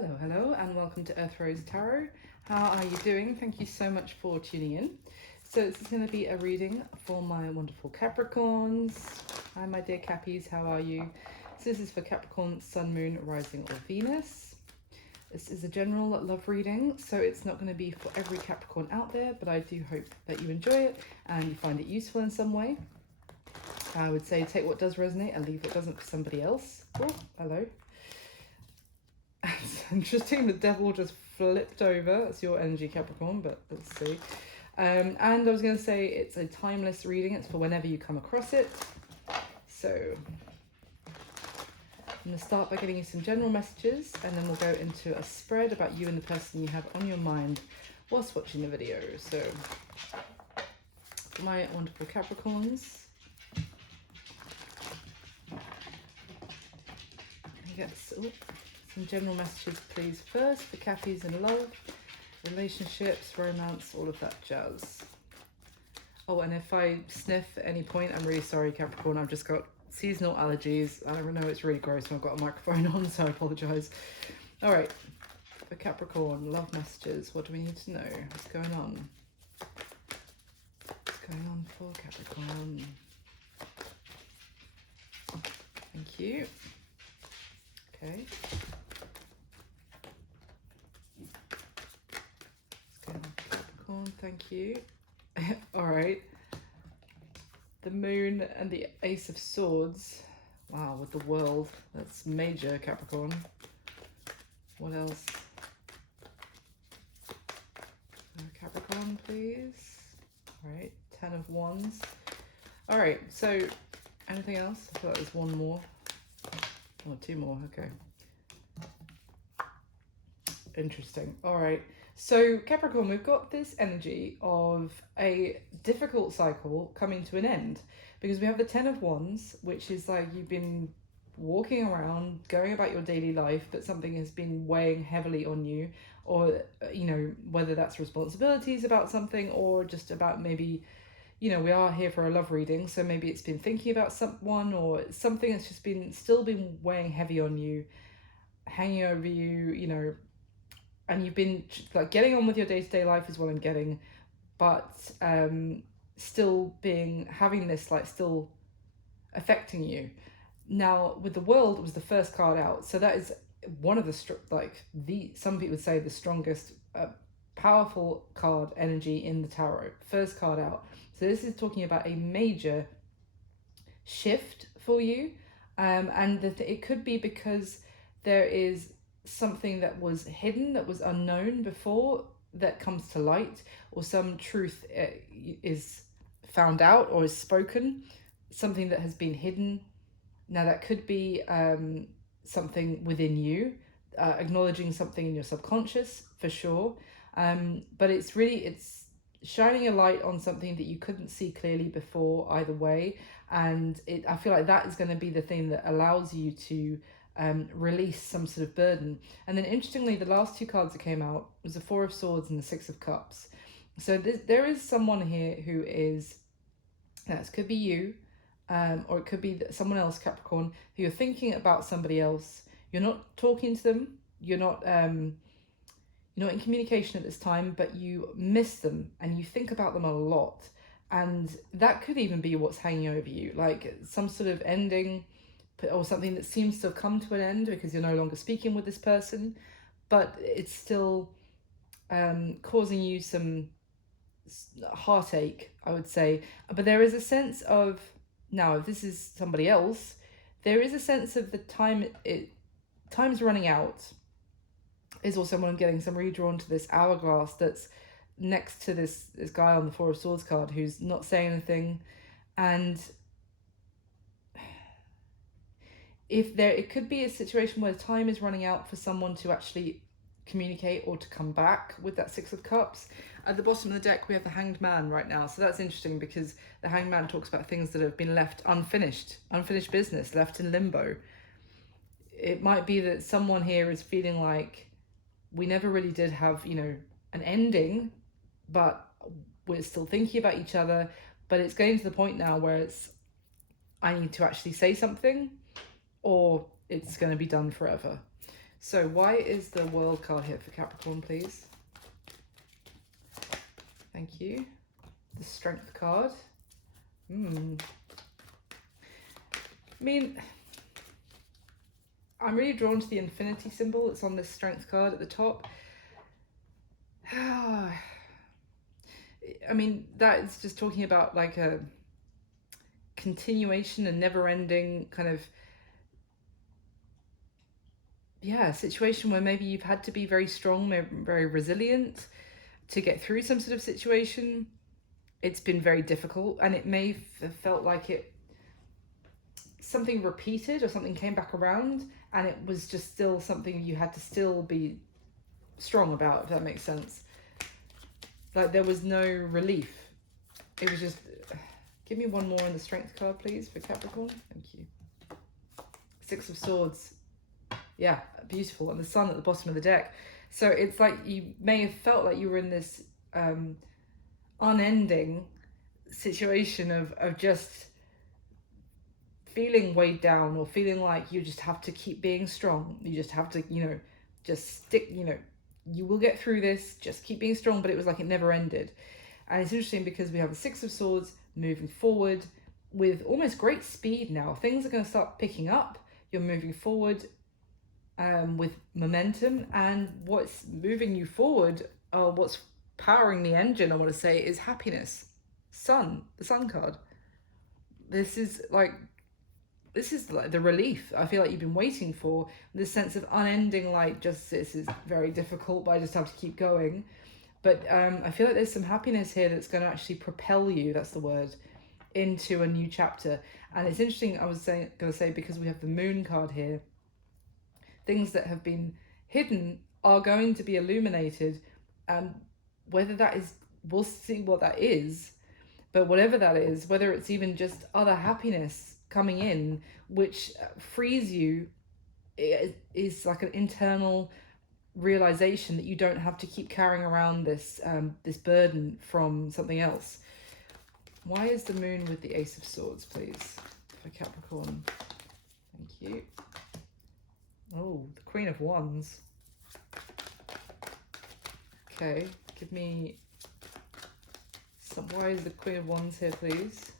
Hello, and welcome to Earth Rose Tarot. How are you doing? Thank you so much for tuning in. So this is going to be a reading for my wonderful Capricorns. Hi, my dear Cappies, how are you? So this is for Capricorn, Sun, Moon, Rising, or Venus. This is a general love reading, so it's not going to be for every Capricorn out there, but I do hope that you enjoy it and you find it useful in some way. I would say take what does resonate and leave what doesn't for somebody else. Oh, hello. It's interesting, the devil just flipped over. That's your energy, Capricorn, but let's see. And I was going to say it's a timeless reading. It's for whenever you come across it. So I'm going to start by getting you some general messages, and then we'll go into a spread about you and the person you have on your mind whilst watching the video. So for my wonderful Capricorns, I guess... some general messages, please, first for Cappies in love, relationships, romance, all of that jazz. Oh, and if I sniff at any point, I'm really sorry, Capricorn. I've just got seasonal allergies. I know it's really gross when I've got a microphone on, so I apologise. All right, for Capricorn, love messages. What do we need to know? What's going on? What's going on for Capricorn? Thank you. Okay. Capricorn, thank you. All right. The Moon and the Ace of Swords. Wow, with the World. That's major, Capricorn. What else? Capricorn, please. All right. 10 of Wands. All right. So, anything else? I thought there was one more. Oh, two more. Okay. Interesting. All right. So Capricorn, we've got this energy of a difficult cycle coming to an end, because we have the 10 of Wands, which is like you've been walking around, going about your daily life, but something has been weighing heavily on you, or, you know, whether that's responsibilities about something or just about maybe, you know, we are here for a love reading, so maybe it's been thinking about someone or something that's just still been weighing heavy on you, hanging over you, you know, and you've been like getting on with your day-to-day life is what I'm getting, but still having this like still affecting you. Now with the World, it was the first card out, so that is one of the some people would say the strongest powerful card energy in the tarot, first card out. So this is talking about a major shift for you, and it could be because there is something that was hidden, that was unknown before, that comes to light, or some truth is found out or is spoken, something that has been hidden. Now that could be something within you, acknowledging something in your subconscious for sure, but it's shining a light on something that you couldn't see clearly before either way, and I feel like that is going to be the thing that allows you to release some sort of burden. And then interestingly, the last two cards that came out was the 4 of Swords and the 6 of Cups. So there is someone here who is, it could be you, or it could be someone else, Capricorn, who you're thinking about somebody else. You're not talking to them. You're not in communication at this time, but you miss them and you think about them a lot. And that could even be what's hanging over you, like some sort of ending, or something that seems to have come to an end because you're no longer speaking with this person, but it's still causing you some heartache, I would say. But there is a sense of, now if this is somebody else, there is a sense of the time's running out. Is also when I'm getting some redrawn to this hourglass that's next to this guy on the 4 of Swords card who's not saying anything, and it could be a situation where time is running out for someone to actually communicate or to come back with that 6 of Cups. At the bottom of the deck, we have the Hanged Man right now. So that's interesting because the Hanged Man talks about things that have been left unfinished business, left in limbo. It might be that someone here is feeling like we never really did have, you know, an ending, but we're still thinking about each other. But it's getting to the point now where I need to actually say something, or it's going to be done forever. So why is the World card here for Capricorn, please? Thank you. The Strength card. I mean, I'm really drawn to the infinity symbol. It's on this Strength card at the top. I mean, that is just talking about like a continuation and never-ending kind of situation where maybe you've had to be very strong, very resilient to get through some sort of situation. It's been very difficult, and it may have felt like something repeated or something came back around, and it was just still something you had to still be strong about, if that makes sense. Like there was no relief. It was just, give me one more on the Strength card, please, for Capricorn. Thank you. Six of Swords. Yeah, beautiful. And the Sun at the bottom of the deck. So it's like you may have felt like you were in this unending situation of just feeling weighed down, or feeling like you just have to keep being strong. You just have to, just stick, you will get through this, just keep being strong. But it was like it never ended. And it's interesting because we have the Six of Swords moving forward with almost great speed now. Things are going to start picking up. You're moving forward with momentum, and what's moving you forward, what's powering the engine, I want to say, is happiness. Sun, the Sun card. This is like the relief I feel like you've been waiting for, this sense of unending, like, just this is very difficult, but I just have to keep going. But I feel like there's some happiness here that's going to actually propel you, that's the word, into a new chapter. And it's interesting, I was going to say, because we have the Moon card here, things that have been hidden are going to be illuminated, and whether that is, we'll see what that is, but whatever that is, whether it's even just other happiness coming in, which frees you, is like an internal realization that you don't have to keep carrying around this burden from something else. Why is the Moon with the Ace of Swords, please, for Capricorn? Thank you. Oh, the Queen of Wands. Okay, give me some. Why is the Queen of Wands here, please?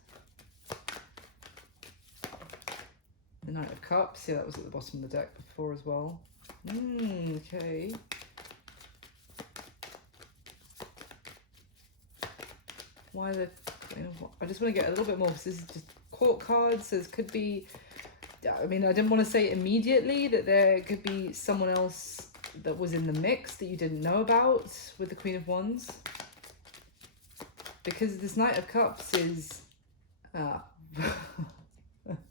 The Knight of Cups. Yeah, that was at the bottom of the deck before as well. Okay. Why the Queen of Wands? I just want to get a little bit more, because this is just court cards. So this could be, I mean, I didn't want to say immediately that there could be someone else that was in the mix that you didn't know about with the Queen of Wands. Because this Knight of Cups is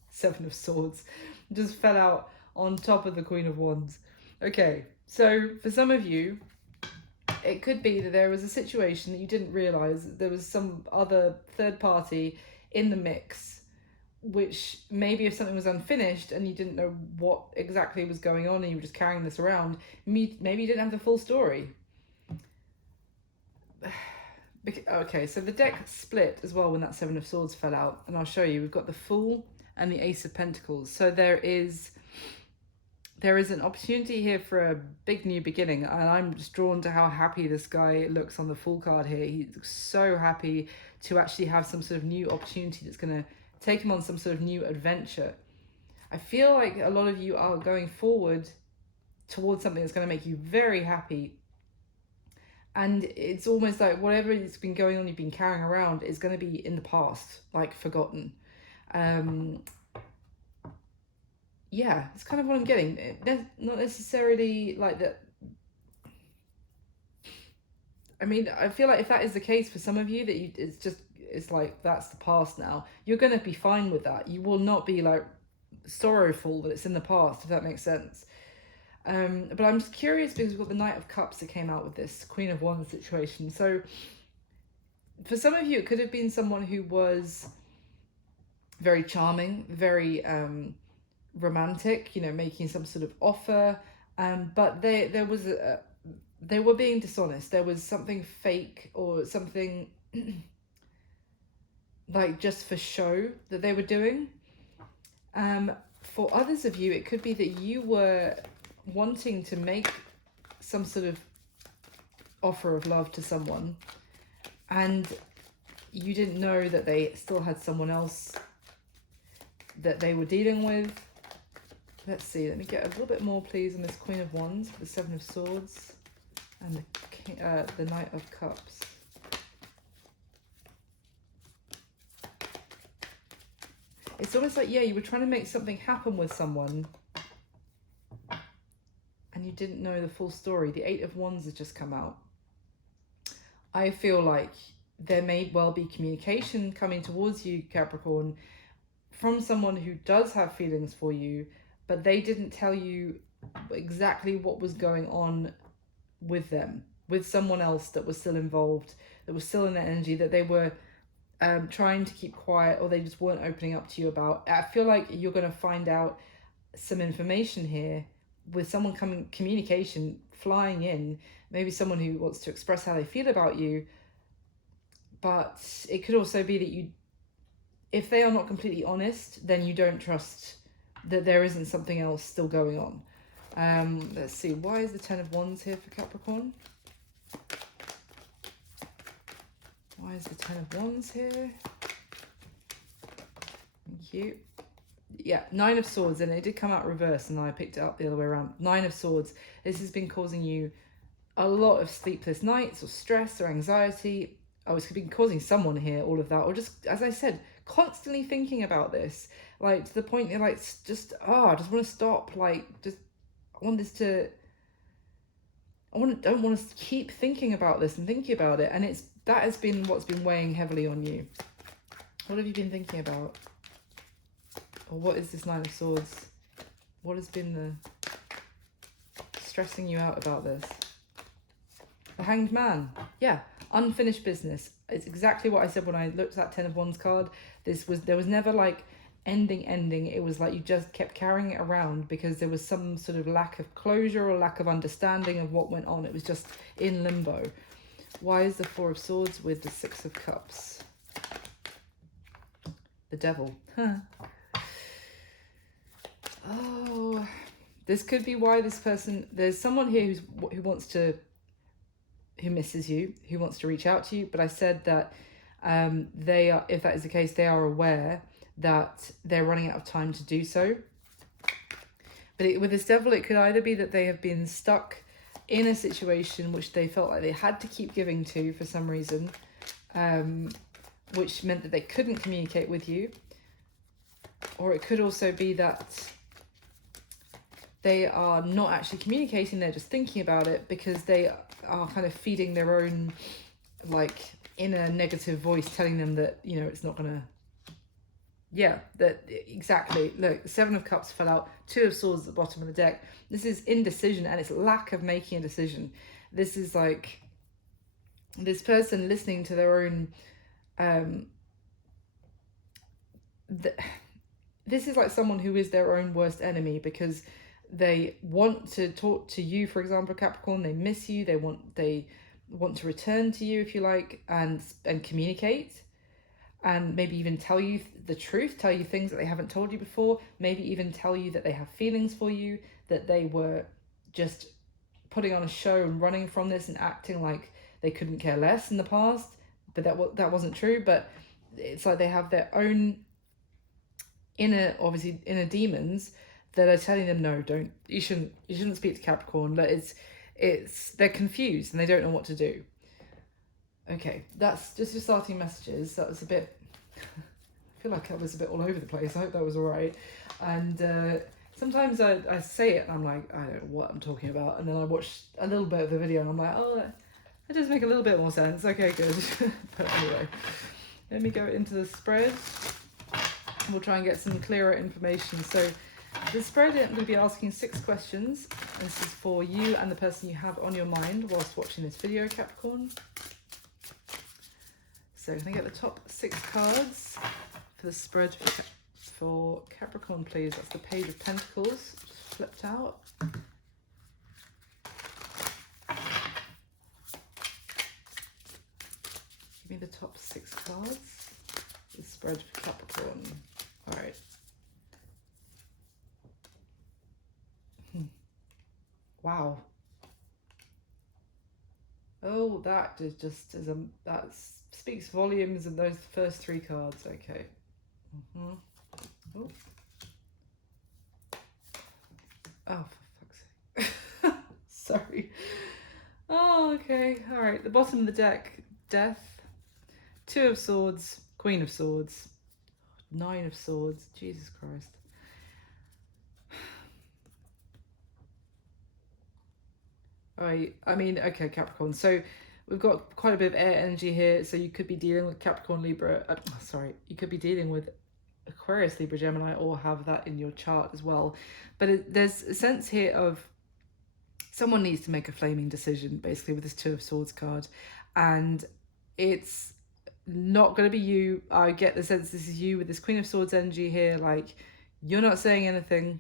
Seven of Swords. Just fell out on top of the Queen of Wands. Okay, so for some of you, it could be that there was a situation that you didn't realise that there was some other third party in the mix, which maybe if something was unfinished and you didn't know what exactly was going on and you were just carrying this around, maybe you didn't have the full story. Okay, so the deck split as well when that Seven of Swords fell out, and I'll show you. We've got the Fool and the Ace of Pentacles. So there is an opportunity here for a big new beginning, and I'm just drawn to how happy this guy looks on the Fool card here. He's so happy to actually have some sort of new opportunity that's going to take him on some sort of new adventure. I feel like a lot of you are going forward towards something that's going to make you very happy, and it's almost like whatever has been going on, you've been carrying around, is going to be in the past, like forgotten. Yeah, it's kind of what I'm getting. Not necessarily like that. I mean, I feel like if that is the case for some of you, that it's like that's the past now. You're going to be fine with that. You will not be like sorrowful that it's in the past, if that makes sense. But I'm just curious because we've got the Knight of Cups that came out with this Queen of Wands situation. So for some of you, it could have been someone who was very charming, very romantic, making some sort of offer, but they were being dishonest. There was something fake or something like just for show that they were doing. For others of you, it could be that you were wanting to make some sort of offer of love to someone, and you didn't know that they still had someone else that they were dealing with. Let's see, let me get a little bit more, please, on this Queen of Wands, the Seven of Swords, and the Knight of Cups. It's almost like, yeah, you were trying to make something happen with someone and you didn't know the full story. The Eight of Wands has just come out. I feel like there may well be communication coming towards you, Capricorn, from someone who does have feelings for you, but they didn't tell you exactly what was going on with them, with someone else that was still involved, that was still in the energy, that they were trying to keep quiet, or they just weren't opening up to you about. I feel like you're going to find out some information here with someone communication flying in, maybe someone who wants to express how they feel about you. But it could also be that if they are not completely honest, then you don't trust that there isn't something else still going on. Let's see, why is the Ten of Wands here for Capricorn? Why is the Ten of Wands here? Thank you. Yeah, Nine of Swords, and it did come out reverse, and I picked it up the other way around. Nine of Swords. This has been causing you a lot of sleepless nights, or stress, or anxiety. Oh, it's been causing someone here all of that, or just, as I said, constantly thinking about this, like to the point you're like, I just want to stop. Like, I want this to. Don't want to keep thinking about this and thinking about it, and that has been what's been weighing heavily on you. What have you been thinking about? Or what is this Nine of Swords? What has been stressing you out about this? The Hanged Man. Yeah, unfinished business. It's exactly what I said when I looked at that Ten of Wands card. There was never like ending. It was like you just kept carrying it around because there was some sort of lack of closure or lack of understanding of what went on. It was just in limbo. Why is the Four of Swords with the Six of Cups? The Devil. Oh, this could be why this person, there's someone here who misses you, who wants to reach out to you. But I said that they are, if that is the case, they are aware that they're running out of time to do so. But with this Devil, it could either be that they have been stuck in a situation which they felt like they had to keep giving to for some reason, which meant that they couldn't communicate with you. Or it could also be that they are not actually communicating, they're just thinking about it because they are kind of feeding their own like inner negative voice telling them that, you know, it's not gonna, yeah, that exactly. Look, Seven of Cups fell out, Two of Swords at the bottom of the deck. This is indecision, and it's lack of making a decision. This is like this person listening to their own this is like someone who is their own worst enemy because they want to talk to you, for example, Capricorn. They miss you. They want to return to you, if you like, and communicate, and maybe even tell you the truth, tell you things that they haven't told you before. Maybe even tell you that they have feelings for you, that they were just putting on a show and running from this and acting like they couldn't care less in the past, but that wasn't true. But it's like they have their own inner demons that are telling them, no, you shouldn't speak to Capricorn. That they're confused and they don't know what to do. Okay, that's just your starting messages. That was a bit, I feel like I was a bit all over the place. I hope that was all right. And sometimes I say it and I'm like, I don't know what I'm talking about. And then I watch a little bit of the video and I'm like, oh, that does make a little bit more sense. Okay, good. But anyway, let me go into the spread. We'll try and get some clearer information. So the spread, I'm going to be asking 6 questions. This is for you and the person you have on your mind whilst watching this video, Capricorn. So can I get the top 6 cards for the spread for Capricorn, please? That's the Page of Pentacles, just flipped out. Give me the top 6 cards. The spread for Capricorn. All right. Wow. Oh, that is just as that speaks volumes in those first three cards. Okay. Mm-hmm. Oh. Oh, for fuck's sake. Sorry. Oh, okay. All right. The bottom of the deck, Death, Two of Swords, Queen of Swords, Nine of Swords. Jesus Christ. All right. I mean, okay, Capricorn. So we've got quite a bit of air energy here. So you could be dealing with Capricorn, Libra. Sorry. You could be dealing with Aquarius, Libra, Gemini, or have that in your chart as well. But there's a sense here of someone needs to make a flaming decision, basically, with this Two of Swords card. And it's not going to be you. I get the sense this is you with this Queen of Swords energy here. Like, you're not saying anything.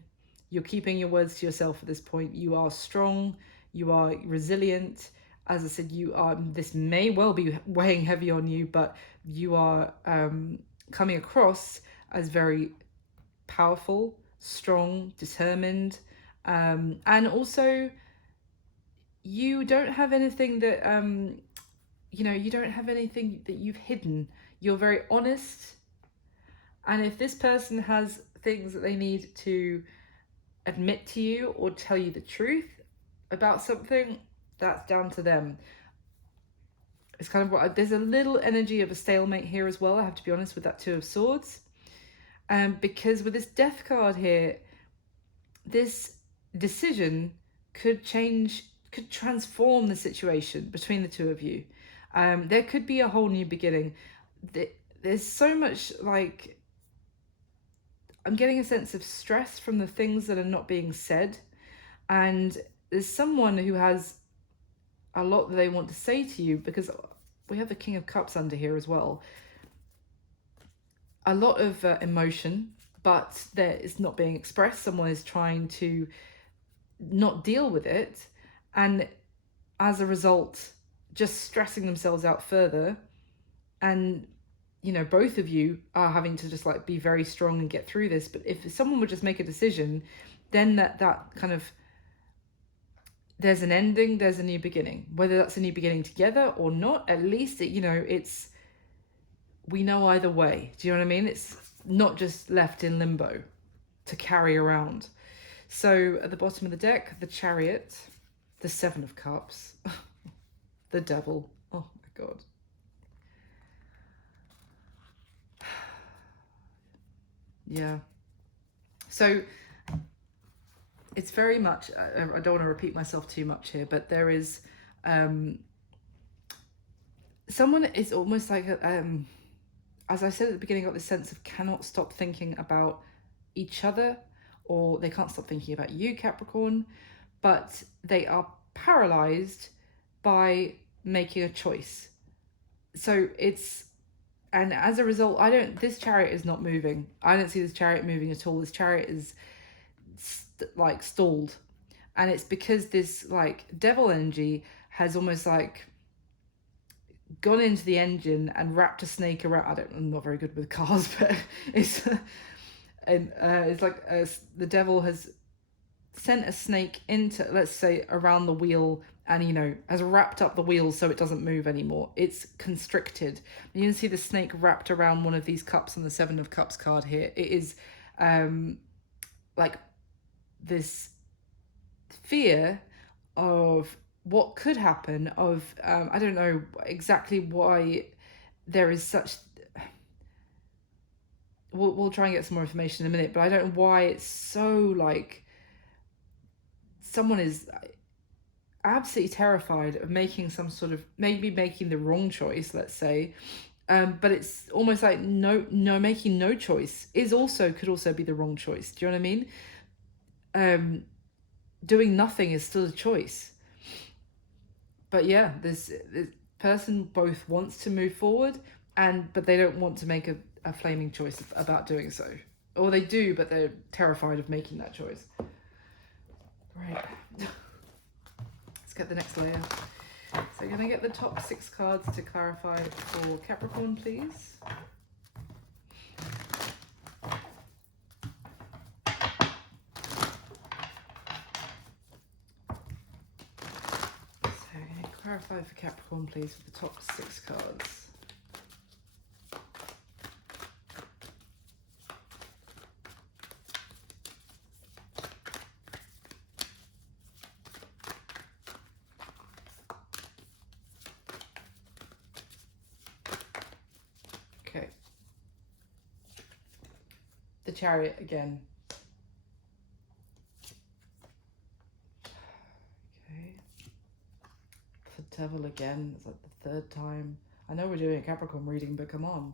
You're keeping your words to yourself at this point. You are strong. You are resilient. As I said, you are. This may well be weighing heavy on you, but you are coming across as very powerful, strong, determined, and also you don't have anything that you don't have anything that you've hidden. You're very honest, and if this person has things that they need to admit to you or tell you the truth about something, that's down to them. It's kind of what there's a little energy of a stalemate here as well, I have to be honest, with that Two of Swords. Because with this Death card here, this decision could transform the situation between the two of you. There could be a whole new beginning. There's so much, like, I'm getting a sense of stress from the things that are not being said. And there's someone who has a lot that they want to say to you, because we have the King of Cups under here as well. A lot of emotion, but it's not being expressed. Someone is trying to not deal with it, and as a result, just stressing themselves out further. And, you know, both of you are having to just like be very strong and get through this. But if someone would just make a decision, then that kind of, there's an ending, there's a new beginning. Whether that's a new beginning together or not, at least we know either way. Do you know what I mean? It's not just left in limbo to carry around. So at the bottom of the deck, the Chariot, the Seven of Cups, the Devil. Oh my God. Yeah. So it's very much, I don't want to repeat myself too much here, but there is someone is almost like as I said at the beginning, got this sense of cannot stop thinking about each other, or they can't stop thinking about you, Capricorn, but they are paralyzed by making a choice. So and as a result, this Chariot is not moving. I don't see this Chariot moving at all. This Chariot is like stalled. And it's because this like devil energy has almost like gone into the engine and wrapped a snake around. I'm not very good with cars, but it's like the devil has sent a snake into, let's say, around the wheel, and has wrapped up the wheel so it doesn't move anymore. It's constricted. You can see the snake wrapped around one of these cups on the Seven of Cups card here. It is like this fear of what could happen, of I don't know exactly why there is such, we'll try and get some more information in a minute, but I don't know why it's so like someone is absolutely terrified of making some sort of, maybe making the wrong choice, let's say, but it's almost like making no choice could also be the wrong choice. Do you know what I mean? Doing nothing is still a choice. But yeah, this person both wants to move forward, but they don't want to make a flaming choice about doing so. Or they do, but they're terrified of making that choice. Right. Let's get the next layer. So can I get the top 6 cards to clarify for Capricorn, please? Clarify for Capricorn, please, with the top 6 cards. Okay. The Chariot again. Okay. The Devil again. It's like the 3rd time. I know we're doing a Capricorn reading, but come on.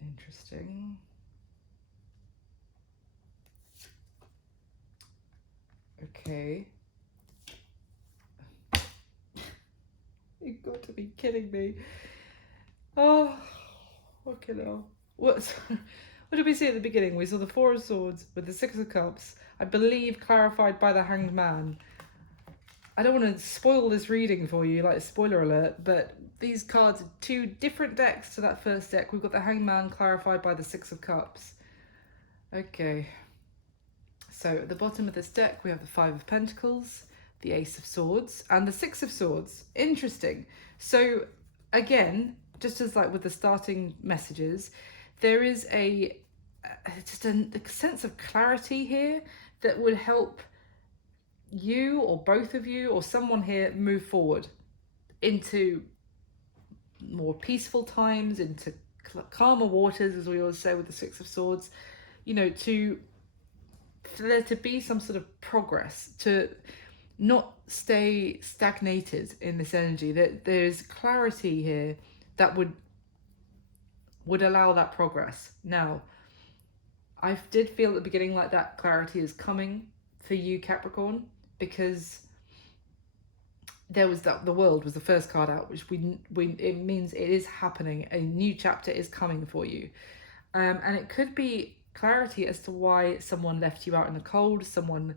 Interesting. Okay. You've got to be kidding me. Oh, fucking hell. What did we see at the beginning? We saw the 4 of Swords with the 6 of Cups. I believe clarified by the Hanged Man. I don't want to spoil this reading for you, like spoiler alert, but these cards are 2 different decks to that first deck. We've got the Hanged Man clarified by the 6 of Cups. Okay. So at the bottom of this deck, we have the 5 of Pentacles, the Ace of Swords, and the 6 of Swords. Interesting. So again, just as like with the starting messages, there is just a sense of clarity here that would help you or both of you or someone here move forward into more peaceful times, into calmer waters, as we always say with the 6 of Swords. You know, for there to be some sort of progress, to not stay stagnated in this energy, that there's clarity here that would allow that progress. Now, I did feel at the beginning like that clarity is coming for you, Capricorn, because there was the World was the first card out, which it means it is happening. A new chapter is coming for you, and it could be clarity as to why someone left you out in the cold, someone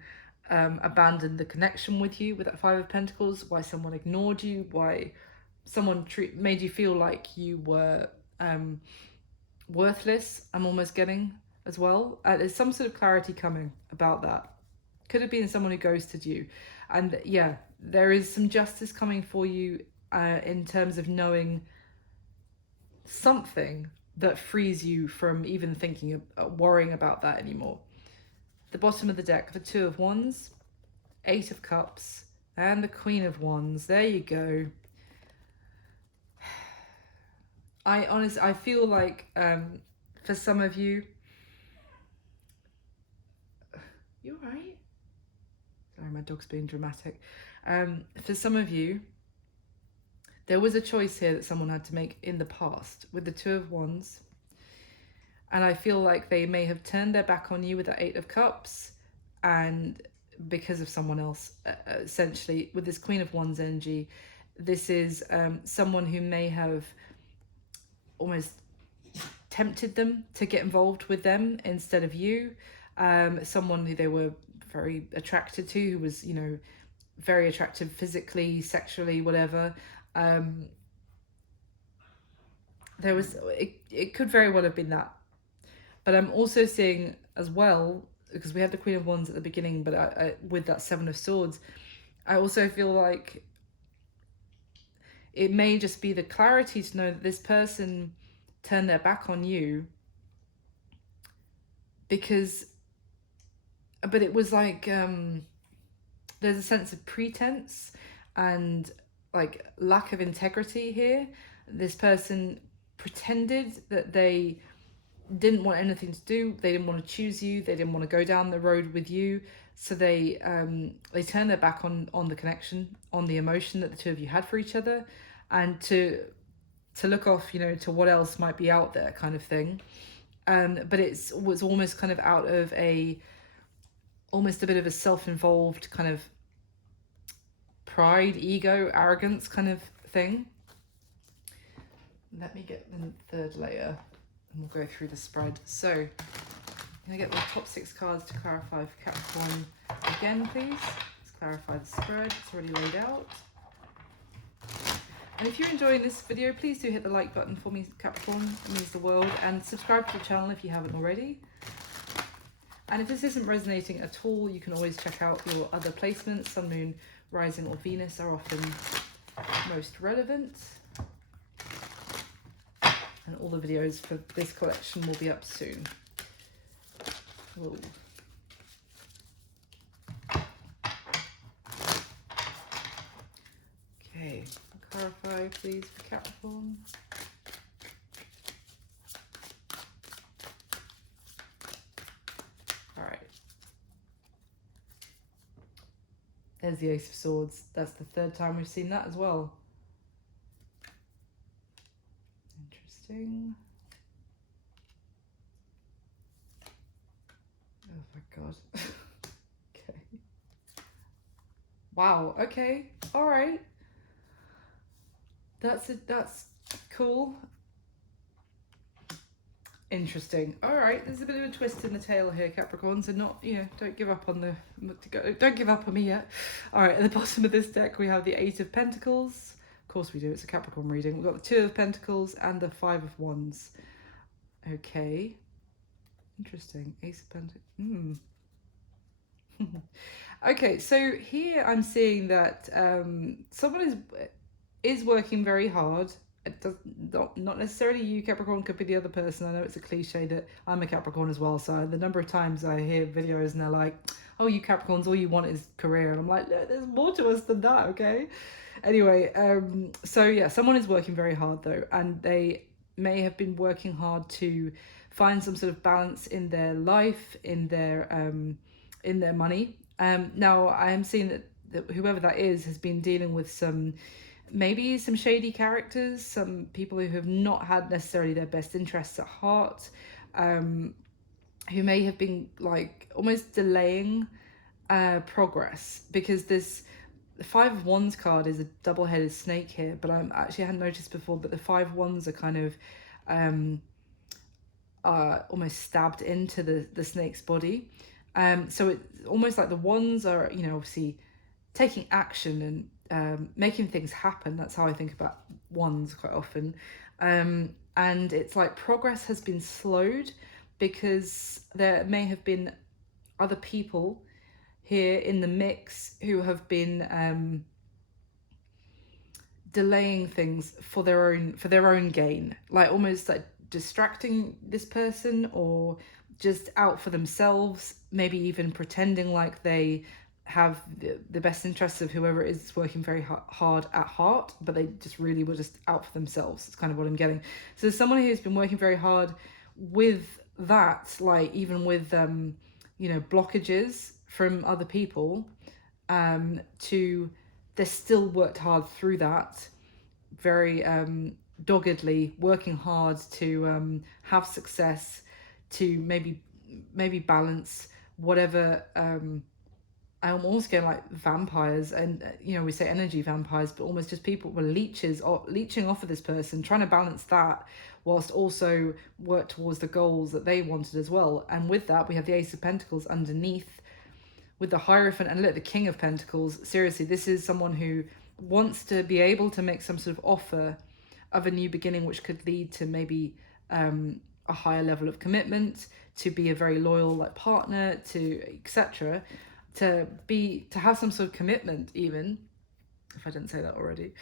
abandoned the connection with you with that 5 of Pentacles, why someone ignored you, why someone made you feel like you were worthless. I'm almost getting as well. There's some sort of clarity coming about that. Could have been someone who ghosted you. And yeah, there is some justice coming for you in terms of knowing something that frees you from even thinking of worrying about that anymore. The bottom of the deck, the 2 of Wands, 8 of Cups, and the Queen of Wands. There you go. I feel like for some of you, you all right? Sorry, my dog's being dramatic. For some of you, there was a choice here that someone had to make in the past with the 2 of Wands. And I feel like they may have turned their back on you with the 8 of Cups, and because of someone else, essentially, with this Queen of Wands energy, this is someone who may have almost tempted them to get involved with them instead of you. Someone who they were very attracted to, who was, you know, very attractive physically, sexually, whatever. It could very well have been that. But I'm also seeing as well, because we had the Queen of Wands at the beginning, but I with that 7 of Swords, I also feel like it may just be the clarity to know that this person turned their back on you but it was like, there's a sense of pretense and like lack of integrity here. This person pretended that they didn't want anything to do, they didn't want to choose you, they didn't want to go down the road with you, so they turned their back on the connection, on the emotion that the 2 of you had for each other, and to look off, you know, to what else might be out there, kind of thing. But it was almost kind of out of almost a bit of a self-involved kind of pride, ego, arrogance kind of thing. Let me get the 3rd layer and we'll go through the spread. So I'm going to get the top 6 cards to clarify for Capricorn again, please. Let's clarify the spread. It's already laid out. And if you're enjoying this video, please do hit the like button for me, Capricorn. It means the world. And subscribe to the channel if you haven't already. And if this isn't resonating at all, you can always check out your other placements. Sun, Moon, Rising or Venus are often most relevant. And all the videos for this collection will be up soon. Ooh. Okay, clarify please for Capricorn. All right. There's the Ace of Swords. That's the third time we've seen that as well. Interesting. Oh my god. Okay. Wow, okay. All right. That's cool. Interesting. All right, there's a bit of a twist in the tail here, Capricorn. So not, you know, don't give up on don't give up on me yet. All right, at the bottom of this deck we have the Eight of Pentacles. Of course we do. It's a Capricorn reading. We've got the Two of Pentacles and the Five of Wands. Okay. Interesting. Ace of Pentacles. Okay, so here I'm seeing that someone is working very hard. It does not necessarily you, Capricorn, could be the other person. I know it's a cliche that I'm a Capricorn as well, so the number of times I hear videos and they're like, oh, you Capricorns, all you want is career, and I'm like, no, there's more to us than that. Okay, anyway, so yeah, someone is working very hard though, and they may have been working hard to find some sort of balance in their life, in their money. Now I am seeing that whoever that is has been dealing with maybe some shady characters, some people who have not had necessarily their best interests at heart, who may have been like almost delaying progress, because the Five of Wands card is a double-headed snake here, but I hadn't noticed before, but the Five of Wands are kind of almost stabbed into the snake's body. So it's almost like the wands are, you know, obviously taking action and making things happen. That's how I think about wands quite often. And it's like progress has been slowed because there may have been other people here in the mix who have been delaying things for their own gain, like almost like distracting this person, or just out for themselves, maybe even pretending like they have the best interests of whoever it is that's working very hard at heart, but they just really were just out for themselves. It's kind of what I'm getting. So there's someone who's been working very hard with that, like even with you know, blockages from other people, to they still worked hard through that, very doggedly working hard to have success, to maybe balance whatever. I'm almost getting like vampires, and you know, we say energy vampires, but almost just people were leeches or leeching off of this person, trying to balance that whilst also work towards the goals that they wanted as well. And with that, we have the Ace of Pentacles underneath with the Hierophant, and look, the King of Pentacles. Seriously, this is someone who wants to be able to make some sort of offer of a new beginning, which could lead to maybe a higher level of commitment, to be a very loyal like partner, to etc., to have some sort of commitment, even if I didn't say that already.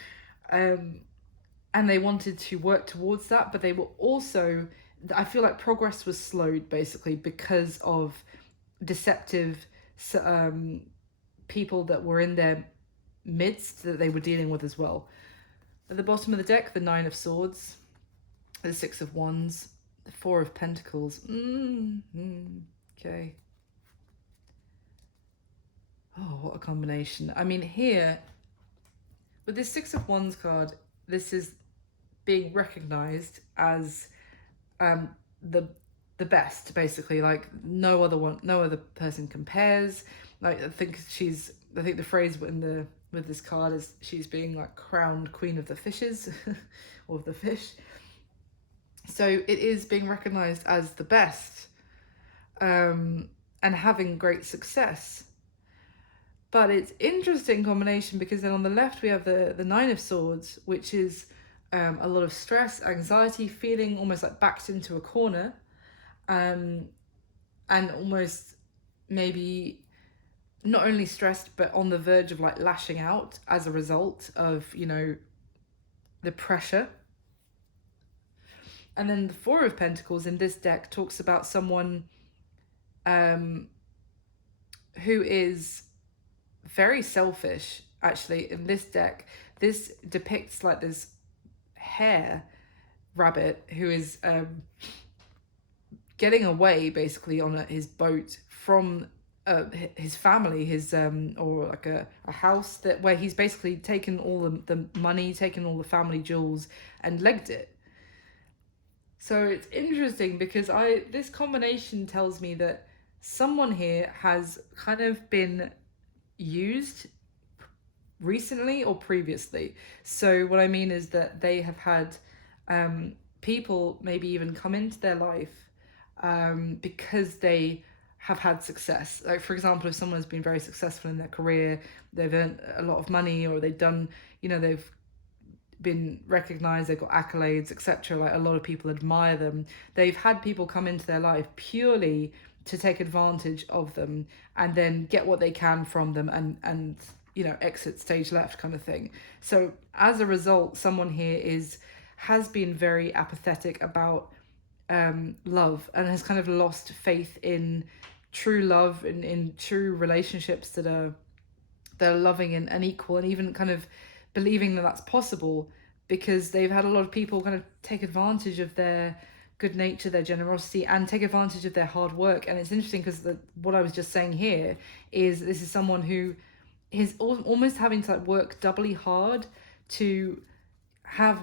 And they wanted to work towards that, but they were also, I feel like progress was slowed basically because of deceptive people that were in their midst that they were dealing with as well. At the bottom of the deck, the Nine of Swords, the Six of Wands, the Four of Pentacles. Okay. Oh, what a combination. I mean, here, with this Six of Wands card, this is being recognized as the best, basically. Like no other person compares. Like I think the phrase with this card is she's being like crowned queen of the fishes or of the fish. So it is being recognized as the best, and having great success. But it's interesting combination, because then on the left we have the Nine of Swords, which is a lot of stress, anxiety, feeling almost like backed into a corner, and almost maybe not only stressed, but on the verge of like lashing out as a result of, you know, the pressure. And then the Four of Pentacles in this deck talks about someone who is very selfish. Actually, in this deck, this depicts like this hare rabbit who is getting away basically on his boat from his family, his or like a house that where he's basically taken all the money, taken all the family jewels and legged it. So it's interesting because this combination tells me that someone here has kind of been used recently or previously. So what I mean is that they have had people maybe even come into their life because they have had success. Like, for example, if someone has been very successful in their career, they've earned a lot of money, or they've done, you know, they've been recognized, they've got accolades, etc. Like, a lot of people admire them. They've had people come into their life purely to take advantage of them and then get what they can from them and you know, exit stage left kind of thing. So as a result, someone here has been very apathetic about love and has kind of lost faith in true love and in true relationships that are loving and equal, and even kind of believing that that's possible, because they've had a lot of people kind of take advantage of their good nature, their generosity, and take advantage of their hard work. And it's interesting because what I was just saying here is this is someone who is almost having to like work doubly hard to have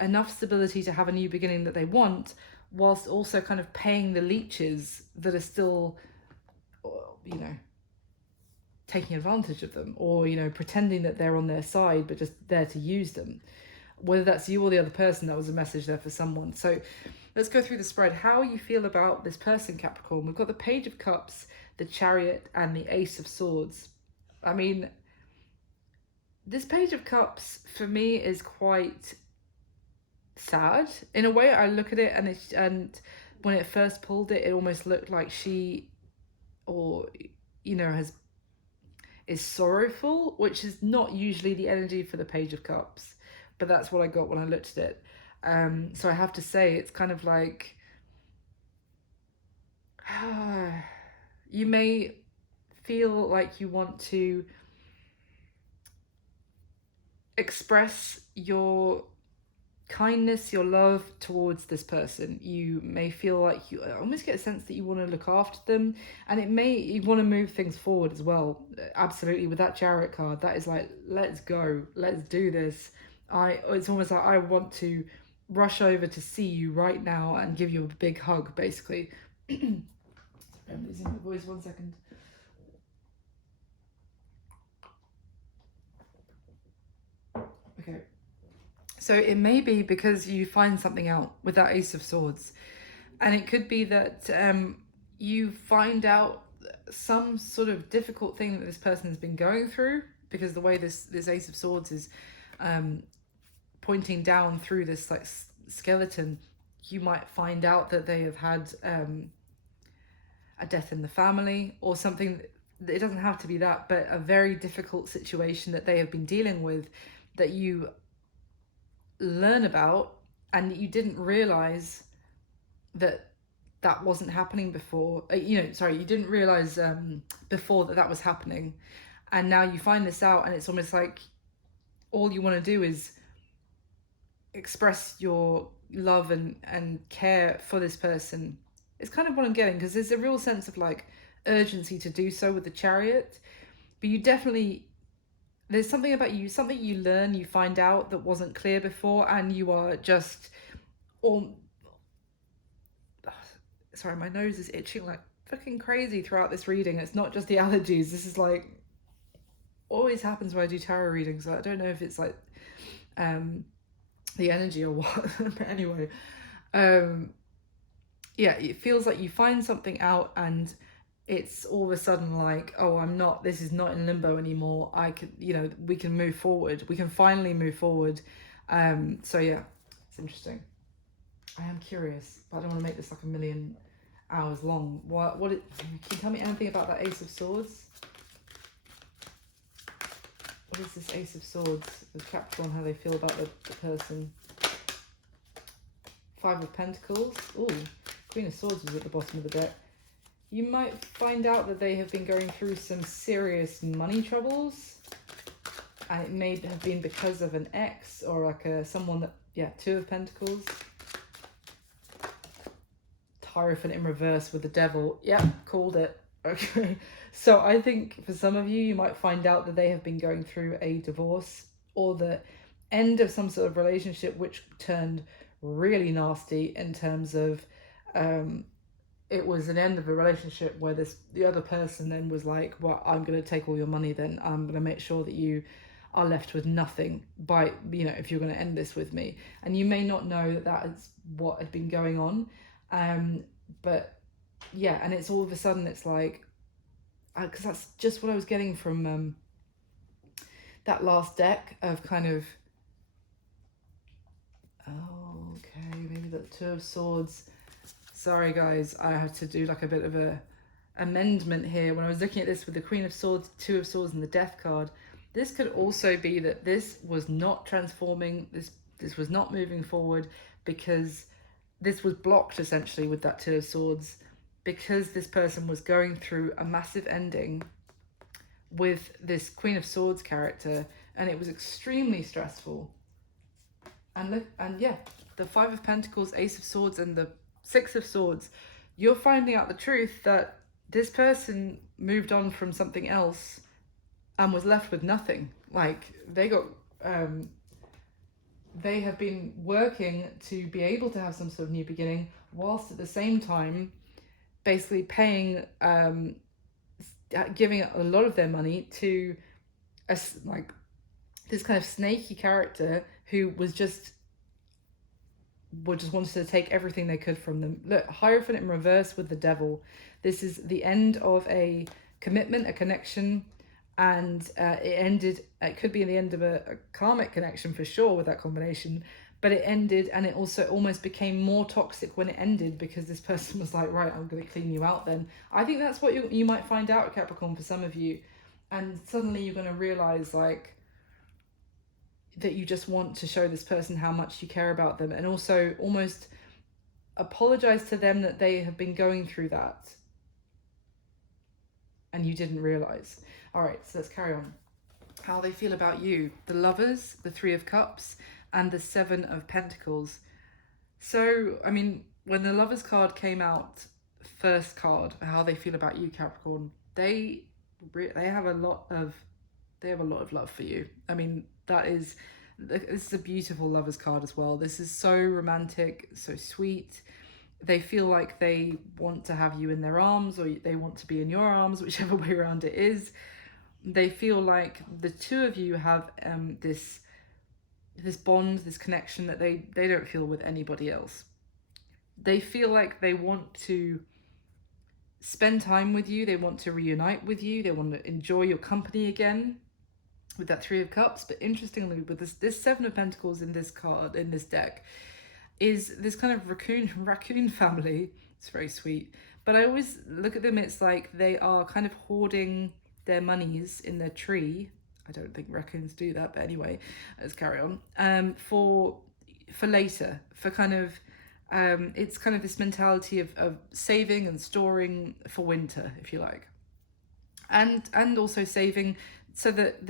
enough stability to have a new beginning that they want, whilst also kind of paying the leeches that are still, you know, taking advantage of them, or, you know, pretending that they're on their side but just there to use them. Whether that's you or the other person, that was a message there for someone. So let's go through the spread. How you feel about this person, Capricorn. We've got the Page of Cups, the Chariot, and the Ace of Swords. I mean, this Page of Cups for me is quite sad in a way. I look at it and when it first pulled it almost looked like she, or, you know, is sorrowful, which is not usually the energy for the Page of Cups, but that's what I got when I looked at it. So I have to say, it's kind of like you may feel like you want to express your kindness, your love towards this person. You may feel like you almost get a sense that you want to look after them, and you want to move things forward as well. Absolutely, with that Chariot card, that is like, let's go, let's do this. It's almost like I want to rush over to see you right now and give you a big hug, basically. Sorry, I'm losing my voice, 1 second. Okay. So it may be because you find something out with that Ace of Swords. And it could be that you find out some sort of difficult thing that this person has been going through, because the way this Ace of Swords is pointing down through this like skeleton, you might find out that they have had a death in the family or something. It doesn't have to be that, but a very difficult situation that they have been dealing with that you learn about, and you didn't realize that wasn't happening before. You didn't realize before that was happening, and now you find this out, and it's almost like all you want to do is express your love and care for this person. It's kind of what I'm getting, because there's a real sense of like urgency to do so with the Chariot, but you definitely, there's something about you, something you learn, you find out that wasn't clear before, and you are just, sorry, my nose is itching like fucking crazy throughout this reading. It's not just the allergies. This is like always happens when I do tarot readings. I don't know if it's like the energy or what. But anyway, yeah, it feels like you find something out and it's all of a sudden like, oh, this is not in limbo anymore. I can, we can move forward. We can finally move forward. So yeah, it's interesting. I am curious, but I don't want to make this like a million hours long. Can you tell me anything about that Ace of Swords? What is this Ace of Swords with Capricorn, how they feel about the person? Five of Pentacles. Ooh, Queen of Swords was at the bottom of the deck. You might find out that they have been going through some serious money troubles. And it may have been because of an ex or like someone that, yeah, Two of Pentacles. Hierophant in reverse with the devil. Yep, called it. Okay. So I think for some of you, you might find out that they have been going through a divorce or the end of some sort of relationship which turned really nasty in terms of it was an end of a relationship where the other person then was like, well, I'm going to take all your money, then I'm going to make sure that you are left with nothing by, you know, if you're going to end this with me. And you may not know that that is what had been going on. But yeah, and it's all of a sudden it's like, because that's just what I was getting from that last deck of kind of, oh, okay, maybe the Two of Swords. Sorry guys, I had to do like a bit of a amendment here. When I was looking at this with the Queen of Swords, Two of Swords and the Death card, this could also be that this was not transforming, this was not moving forward because this was blocked essentially with that Two of Swords because this person was going through a massive ending with this Queen of Swords character, and it was extremely stressful. And look, and yeah, the Five of Pentacles, Ace of Swords, and the Six of Swords, you're finding out the truth that this person moved on from something else and was left with nothing. Like they have been working to be able to have some sort of new beginning, whilst at the same time basically paying, giving a lot of their money to like this kind of snaky character who just wanted to take everything they could from them. Look, Hierophant in reverse with the devil. This is the end of a commitment, a connection, and it could be the end of a karmic connection for sure with that combination, but it ended, and it also almost became more toxic when it ended because this person was like, right, I'm going to clean you out then. I think that's what you might find out, Capricorn, for some of you, and suddenly you're going to realize like that you just want to show this person how much you care about them, and also almost apologize to them that they have been going through that and you didn't realize. All right, so let's carry on. How they feel about you. The Lovers, the Three of Cups, and the Seven of Pentacles. So, I mean, when the Lovers card came out, first card, how they feel about you, Capricorn, they have a lot of love for you. I mean, this is a beautiful Lovers card as well. This is so romantic, so sweet. They feel like they want to have you in their arms, or they want to be in your arms, whichever way around it is. They feel like the two of you have this bond, this connection that they don't feel with anybody else. They feel like they want to spend time with you. They want to reunite with you. They want to enjoy your company again with that Three of Cups. But interestingly, with this Seven of Pentacles in this card, in this deck, is this kind of raccoon family. It's very sweet. But I always look at them, it's like they are kind of hoarding their monies in their tree. I don't think raccoons do that, but anyway, let's carry on. For later, for kind of, it's kind of this mentality of saving and storing for winter, if you like. And also saving so that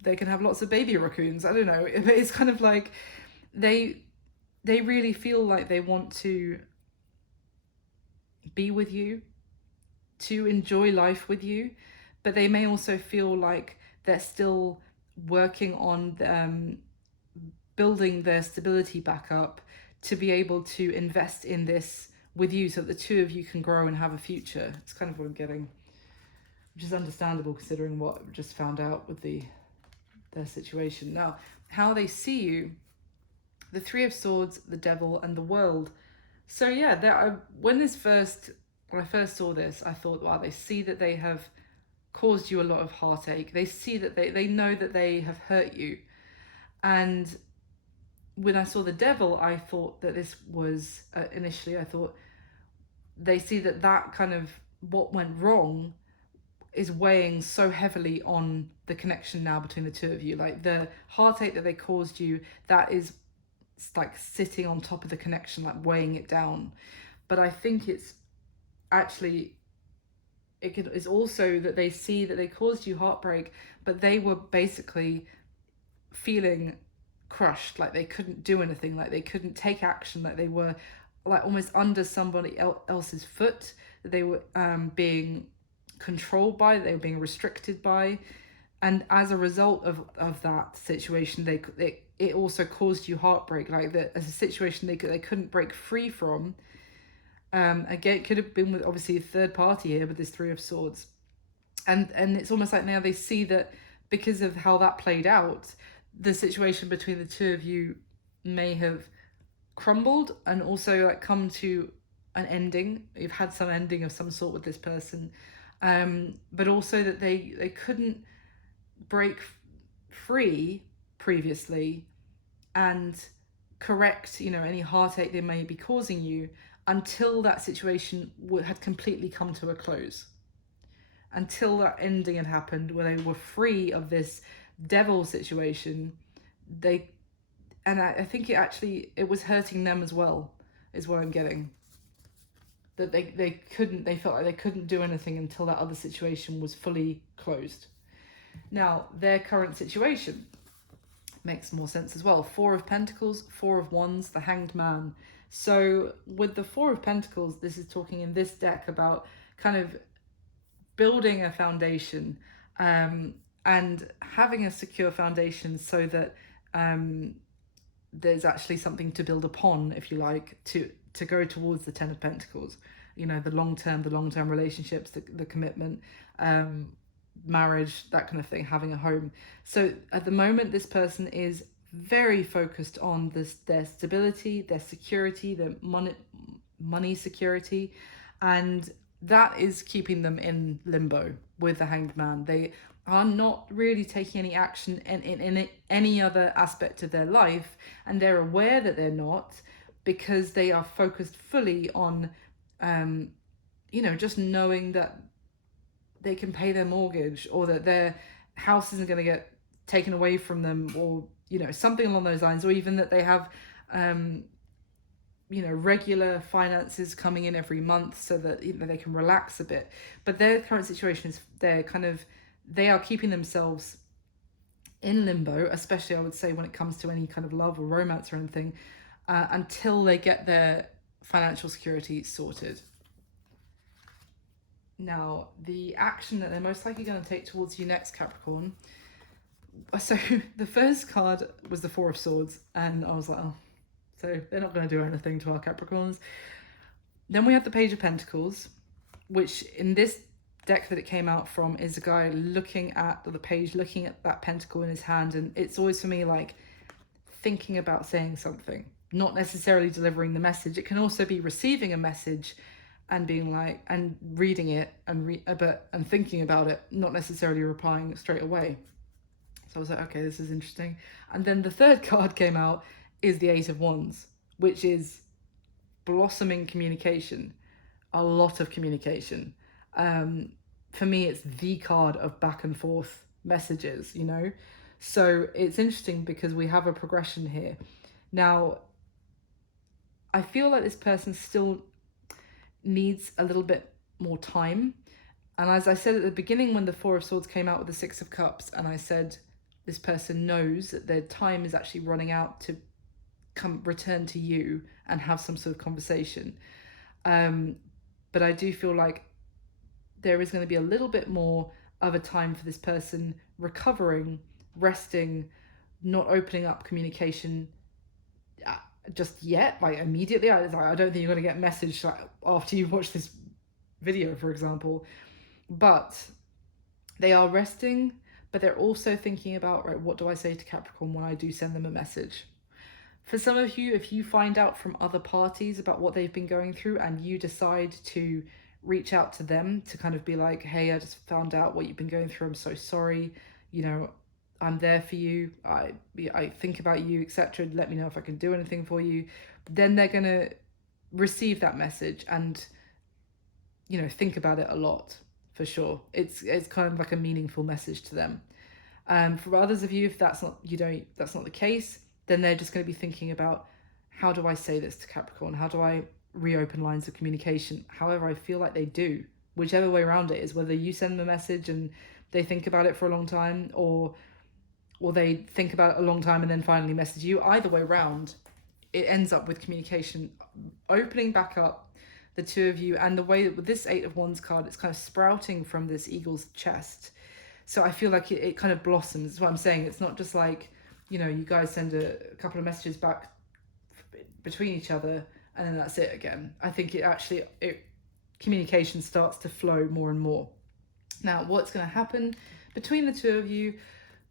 they can have lots of baby raccoons. I don't know. It's kind of like they really feel like they want to be with you, to enjoy life with you, but they may also feel like they're still working on building their stability back up to be able to invest in this with you so that the two of you can grow and have a future. It's kind of what I'm getting, which is understandable considering what I've just found out with their situation. Now, how they see you, the Three of Swords, the Devil, and the World. So yeah, when I first saw this, I thought, wow, they see that they have caused you a lot of heartache. They see that they know that they have hurt you. And when I saw the Devil, I thought that this was, initially I thought, they see that that kind of what went wrong is weighing so heavily on the connection now between the two of you. Like the heartache that they caused you, that is like sitting on top of the connection, like weighing it down. But I think it's actually, it's also that they see that they caused you heartbreak, but they were basically feeling crushed, like they couldn't do anything, like they couldn't take action, like they were like almost under somebody else's foot, that they were being controlled by, they were being restricted by. And as a result of that situation, it also caused you heartbreak, like that as a situation they couldn't break free from. Again, it could have been with obviously a third party here with this Three of Swords, and it's almost like now they see that because of how that played out, the situation between the two of you may have crumbled and also like come to an ending. You've had some ending of some sort with this person, but also that they couldn't break free previously and correct, you know, any heartache they may be causing you until that situation had completely come to a close, until that ending had happened where they were free of this devil situation. I think it was hurting them as well, is what I'm getting. That they felt like they couldn't do anything until that other situation was fully closed. Now, their current situation makes more sense as well. Four of Pentacles, Four of Wands, the Hanged Man. So with the Four of Pentacles, this is talking in this deck about kind of building a foundation, and having a secure foundation so that there's actually something to build upon, if you like, to go towards the Ten of Pentacles. You know, the long-term relationships, the commitment, marriage, that kind of thing, having a home. So at the moment, this person is very focused on their stability, their security, their money security, and that is keeping them in limbo with the Hanged Man. They are not really taking any action in any other aspect of their life, and they're aware that they're not, because they are focused fully on just knowing that they can pay their mortgage, or that their house isn't going to get taken away from them, or something along those lines, or even that they have regular finances coming in every month, so that they can relax a bit. But their current situation is they are keeping themselves in limbo, especially I would say when it comes to any kind of love or romance or anything, until they get their financial security sorted. Now, the action that they're most likely going to take towards you next, Capricorn. So the first card was the Four of Swords, and I was like, oh, so they're not going to do anything to our Capricorns. Then we have the Page of Pentacles, which in this deck that it came out from is a guy looking at the page, looking at that pentacle in his hand, and it's always for me like thinking about saying something, not necessarily delivering the message. It can also be receiving a message and being like, and reading it and thinking about it, not necessarily replying straight away. So I was like, okay, this is interesting. And then the third card came out is the Eight of Wands, which is blossoming communication, a lot of communication. For me, it's the card of back and forth messages, So it's interesting because we have a progression here. Now, I feel like this person still needs a little bit more time. And as I said at the beginning, when the Four of Swords came out with the Six of Cups, and I said this person knows that their time is actually running out to return to you and have some sort of conversation. But I do feel like there is going to be a little bit more of a time for this person recovering, resting, not opening up communication just yet, like immediately. I don't think you're going to get a message like after you've watched this video, for example. But they are resting, but they're also thinking about, right, what do I say to Capricorn when I do send them a message? For some of you, if you find out from other parties about what they've been going through and you decide to reach out to them to kind of be like, hey, I just found out what you've been going through, I'm so sorry, I'm there for you, I think about you, etc. Let me know if I can do anything for you. Then they're going to receive that message and you know, think about it a lot, for sure. It's kind of like a meaningful message to them. For others of you, if that's not the case, then they're just going to be thinking about, how do I say this to Capricorn? How do I reopen lines of communication? However I feel like they do, whichever way around it is, whether you send them a message and they think about it for a long time, or they think about it a long time and then finally message you. Either way around, it ends up with communication opening back up, the two of you. And the way that with this Eight of Wands card, it's kind of sprouting from this eagle's chest. So I feel like it kind of blossoms. That's what I'm saying. It's not just like, you know, you guys send a couple of messages back between each other and then that's it again. I think communication starts to flow more and more. Now, what's going to happen between the two of you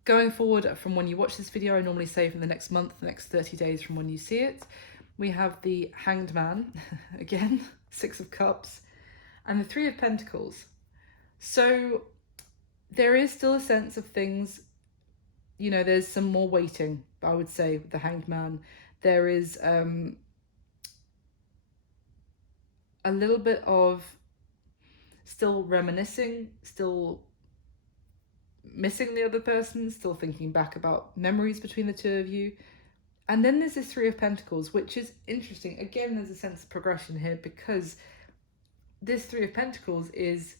going forward from when you watch this video, I normally say from the next month, the next 30 days from when you see it, we have the Hanged Man, again, Six of Cups, and the Three of Pentacles. So there is still a sense of things, you know, there's some more waiting, I would say, with the Hanged Man. There is a little bit of still reminiscing, still missing the other person, still thinking back about memories between the two of you. And then there's this Three of Pentacles, which is interesting. Again, there's a sense of progression here, because this Three of Pentacles is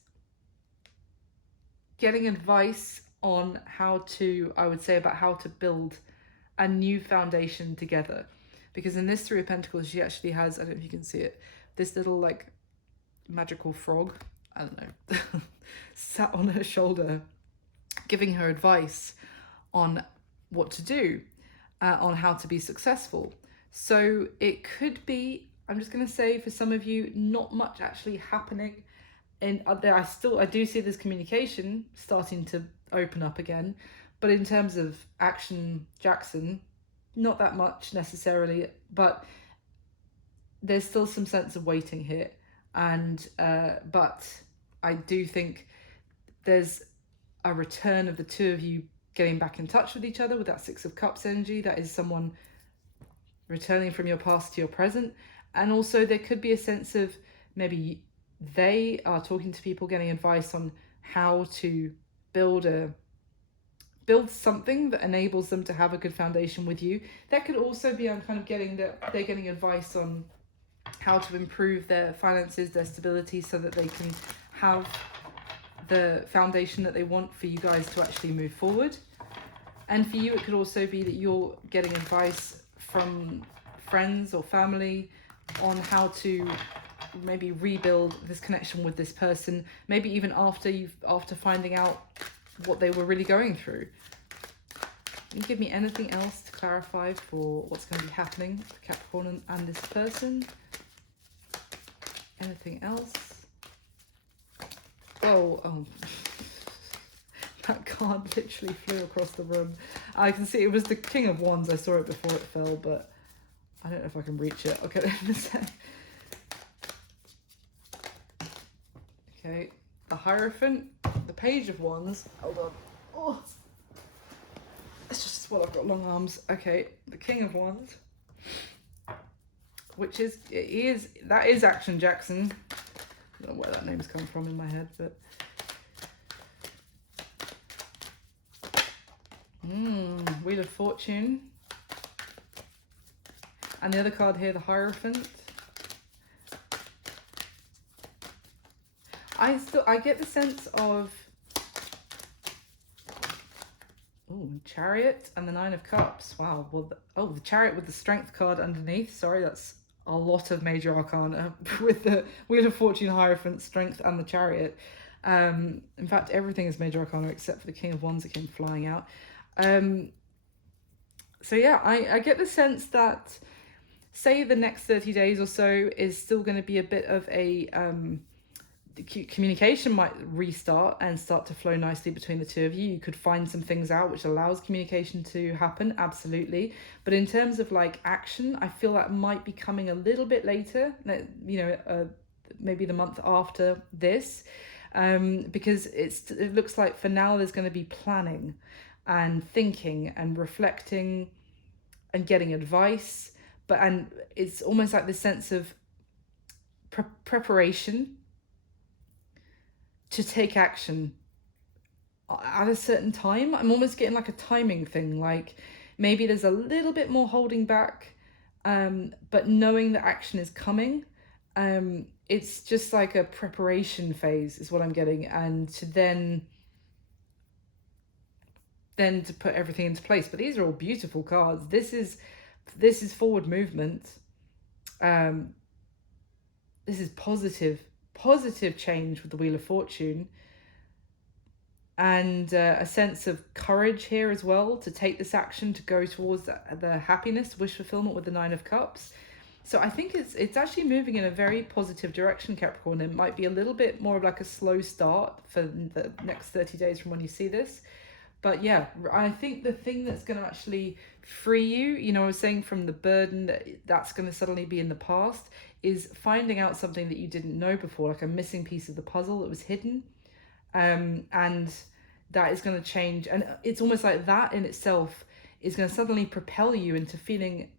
getting advice on how to, I would say, about how to build a new foundation together. Because in this Three of Pentacles, she actually has, I don't know if you can see it, this little like magical frog, I don't know, sat on her shoulder, giving her advice on what to do, on how to be successful. So it could be, I'm just going to say, for some of you, not much actually happening. And I do see this communication starting to open up again. But in terms of action, Jackson, not that much necessarily. But there's still some sense of waiting here. And but I do think there's a return of the two of you getting back in touch with each other with that Six of Cups energy. That is someone returning from your past to your present. And also there could be a sense of maybe they are talking to people, getting advice on how to build something that enables them to have a good foundation with you. That could also be on kind of they're getting advice on how to improve their finances, their stability, so that they can have the foundation that they want for you guys to actually move forward. And for you, it could also be that you're getting advice from friends or family on how to maybe rebuild this connection with this person, maybe even after finding out what they were really going through. Can you give me anything else to clarify for what's going to be happening to Capricorn and this person? Anything else? Oh, that card literally flew across the room. I can see it was the King of Wands. I saw it before it fell, but I don't know if I can reach it. Okay, in a sec. Okay, the Hierophant, the Page of Wands. Hold on. Oh, it's just, well, I've got long arms. Okay, the King of Wands, which is, that is Action Jackson. I don't know where that name's come from in my head, but Wheel of Fortune. And the other card here, the Hierophant. I get the sense of Chariot and the Nine of Cups. Wow. Well, the Chariot with the Strength card underneath. Sorry, that's a lot of major arcana with the Wheel of Fortune, Hierophant, Strength, and the Chariot. In fact, everything is major arcana except for the King of Wands that came flying out. So yeah, I get the sense that, say, the next 30 days or so is still going to be a bit of a communication might restart and start to flow nicely between the two of you. You could find some things out which allows communication to happen, absolutely. But in terms of like action, I feel that might be coming a little bit later, maybe the month after this, because it looks like for now there's going to be planning and thinking and reflecting and getting advice, and it's almost like this sense of preparation to take action at a certain time. I'm almost getting like a timing thing, like maybe there's a little bit more holding back, but knowing that action is coming. It's just like a preparation phase is what I'm getting, and to then to put everything into place. But these are all beautiful cards. This is forward movement. This is positive change with the Wheel of Fortune, and a sense of courage here as well to take this action, to go towards the happiness, wish fulfillment with the Nine of Cups. So I think it's actually moving in a very positive direction, Capricorn. It might be a little bit more of like a slow start for the next 30 days from when you see this. But yeah, I think the thing that's going to actually free you, you know, I was saying from the burden that's going to suddenly be in the past, is finding out something that you didn't know before, like a missing piece of the puzzle that was hidden. And that is going to change. And it's almost like that in itself is going to suddenly propel you into feeling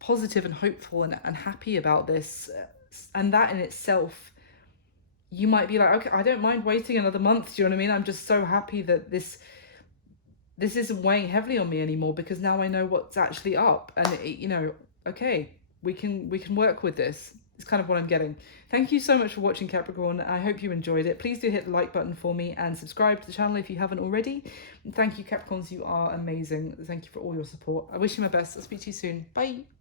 positive and hopeful and happy about this. And that in itself, you might be like, okay, I don't mind waiting another month. Do you know what I mean? I'm just so happy that this isn't weighing heavily on me anymore, because now I know what's actually up, and you know, okay, we can work with this. It's kind of what I'm getting. Thank you so much for watching, Capricorn. I hope you enjoyed it. Please do hit the like button for me and subscribe to the channel if you haven't already. And thank you, Capricorns. You are amazing. Thank you for all your support. I wish you my best. I'll speak to you soon. Bye.